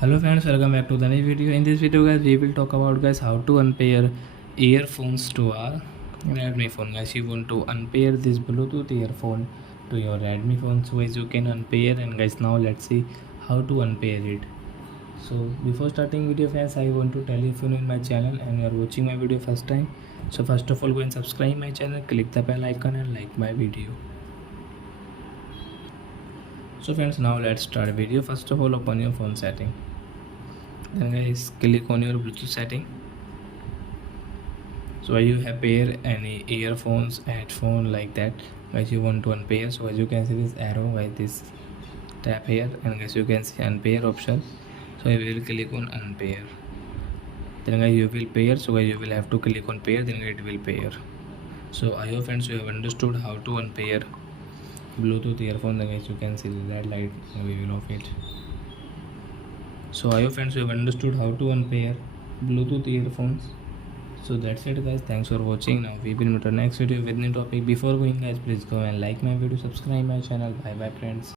Hello friends, welcome back to the new video. In this video guys, we will talk about guys how to unpair earphones to our Redmi phone. Guys, you want to unpair this Bluetooth earphone to your Redmi phone, so guys you can unpair. And guys, now let's see how to unpair it. So before starting video friends, I want to tell you, if you're new in my channel and you are watching my video first time, so first of all go and subscribe my channel, click the bell icon and like my video. So friends, now let's start video. First of all, open your phone setting, then guys click on your Bluetooth setting. So you have pair any earphones, headphone like that, guys you want to unpair. So as you can see this arrow, guys this tap here and guys you can see unpair option. So you will click on unpair, then guys you will pair. So guys you will have to click on pair, then it will pair. So I hope friends you have understood how to unpair Bluetooth earphone. Then guys you can see the red light, we will off it. So I hope friends you have understood how to unpair Bluetooth earphones. So that's it guys, thanks for watching. Now we will meet our next video with new topic. Before going guys, please go and like my video, subscribe my channel. Bye bye friends.